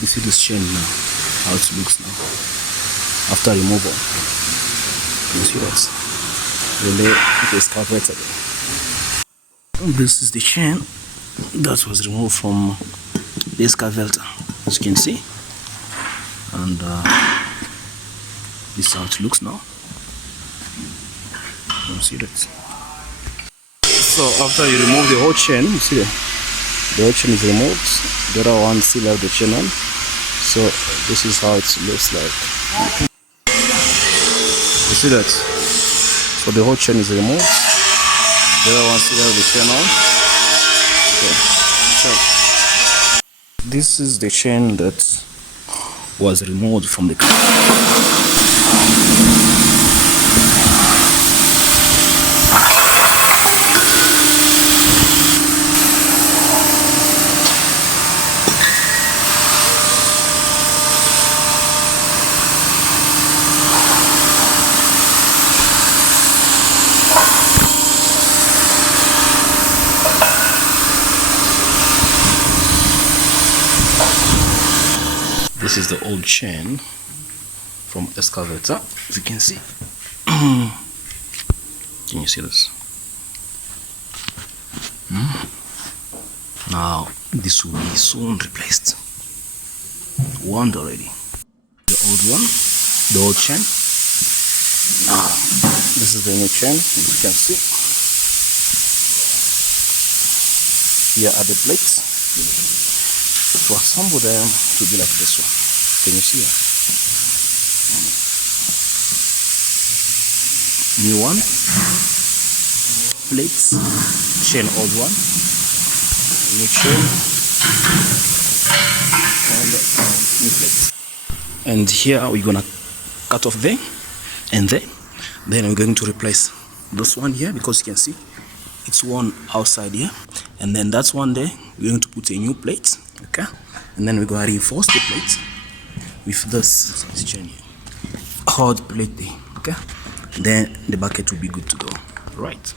You see this chain now, how it looks now after removal. You see that? Relay the excavator. This is the chain that was removed from the excavator, as you can see, and this is how it looks now. You see that? So after you remove the whole chain, you see the whole chain is removed. The other one still have the chain on. So this is how it looks like. You see that? So the whole chain is removed. The other one still have the chain on. Okay. So this is the chain that was removed from the car. This is the old chain from excavator, as you can see. Can you see this? Now this will be soon replaced. One already. The old one, the old chain. Now this is the new chain, as you can see. Here are the plates. To assemble them to be like this one. Can you see it? New one, plates, chain old one, new chain, and new plates. And here we're gonna cut off there and there. Then we're going to replace this one here, because you can see it's one outside here, and then that's one there. We're going to put a new plate. Okay, and then we're going to reinforce the plate with this chain here. Hard plate there. Okay, then the bucket will be good to go. Right.